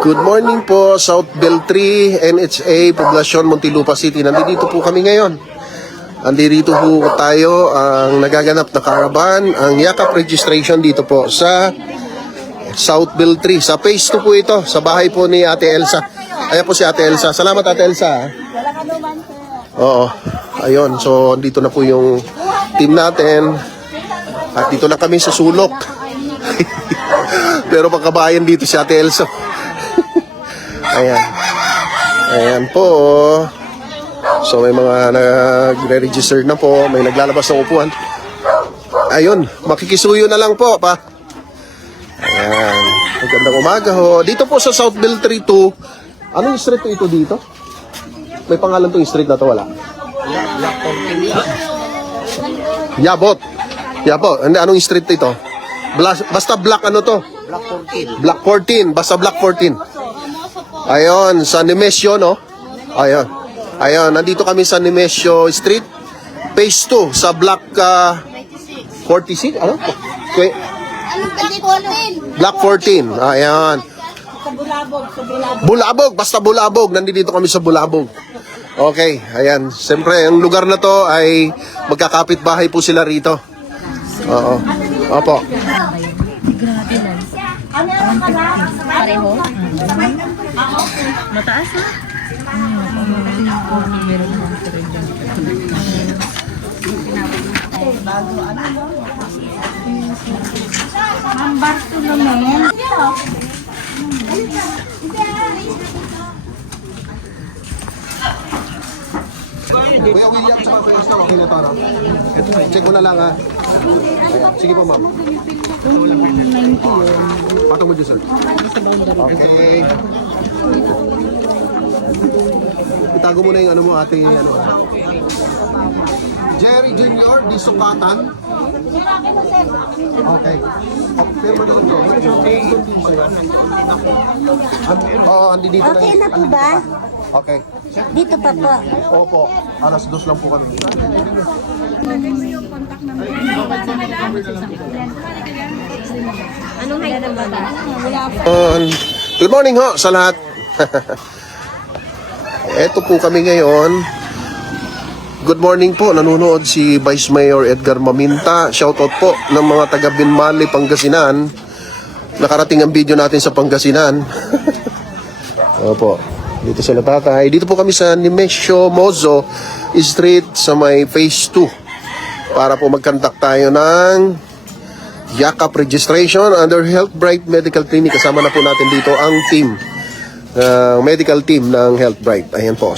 Good morning po, South Beltri, NHA, Poblacion, Muntinlupa City. Nandito po kami ngayon. Nandito po tayo ang nagaganap na caravan, ang yakap registration dito po sa South Beltri. Sa phase 2 po ito, sa bahay po ni Ate Elsa. Ayan po si Ate Elsa. Salamat Ate Elsa. Oo, ayun. So, dito na po yung team natin. At dito na kami sa sulok. Pero pagkabayan dito si Ate Elsa. Ayan. Ayan po. So may mga nagre-register na po. May naglalabas ng upuan. Ayun. Makikisuyo na lang po pa. Ayan. Magandang umaga ho. Dito po sa South Beltri 2. Anong street ito dito? May pangalan tong street na to, wala? Yabot. Yabot. Anong street ito? Basta black ano to? Black 14. Basta Black 14. Ayun, sa Nemesio, no? Ayun. Ayun, nandito kami sa Nemesio Street. Phase 2, sa Black 46. Ano? Black 14. Ayun. Bulabog, basta Bulabog. Nandito kami sa Bulabog. Okay, ayan. Siyempre, ang lugar na to ay magkakapit bahay po sila rito. Oo. Opo. Pareho? Mataas na? Meron naman ito rin dyan. Ma'am Bartolome. Kuya William, tsaka Kuya Esther, okay na to, no? Check ko na lang, ha? Ayan. Sige po, ma'am. Patong mo dyan, sir. Okay. Itago mo na yung ano mo, ate, ano. Jerry Jr. di Sukatan. Okay. Pero mo na lang doon. Oo, andi dito na. Okay na po ba? Okay. Dito pa po. Opo. Alas 2 lang po kami. Anong height ng bata? Good morning ho sa lahat. Eto po kami ngayon. Good morning po. Nanonood si Vice Mayor Edgar Maminta. Shoutout po ng mga taga Binmali, Pangasinan. Nakarating ang video natin sa Pangasinan. Opo. Dito sila tatay. Dito po kami sa Nemesio Mozo Street sa may phase 2 para po mag-conduct tayo ng yakap registration under Health Bright Medical Clinic. Kasama na po natin dito ang team, medical team ng Health Bright. Ayan po.